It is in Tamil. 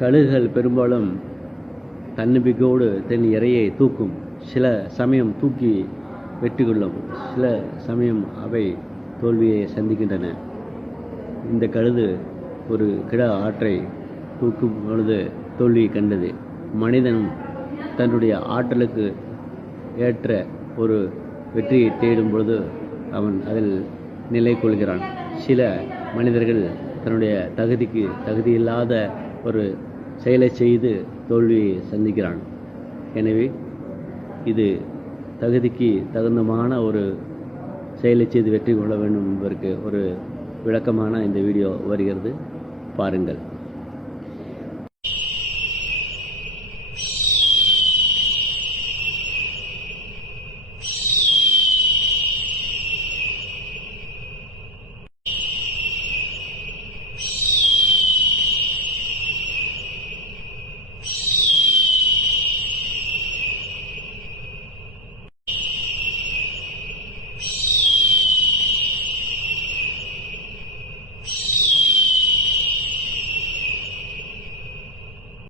கழுகுகள் பெரும்பாலும் தன்னம்பிக்கையோடு தன் இரையை தூக்கும். சில சமயம் தூக்கி வெற்றி கொள்ளும், சில சமயம் அவை தோல்வியை சந்திக்கின்றன. இந்த கழுது ஒரு கிடா ஆற்றை தூக்கும் பொழுது தோல்வியை கண்டது. மனிதனும் தன்னுடைய ஆற்றலுக்கு ஏற்ற ஒரு வெற்றியை தேடும் பொழுது அவன் அதில் நிலை கொள்கிறான். சில மனிதர்கள் தன்னுடைய தகுதிக்கு தகுதியில்லாத ஒரு செயலை செய்து தோல்வியை சந்திக்கிறான். எனவே இது தகுதிக்கு தகுந்தமான ஒரு செயலை செய்து வெற்றி கொள்ள வேண்டும் என்பதற்கு ஒரு விளக்கமான இந்த வீடியோ வருகிறது, பாருங்கள்.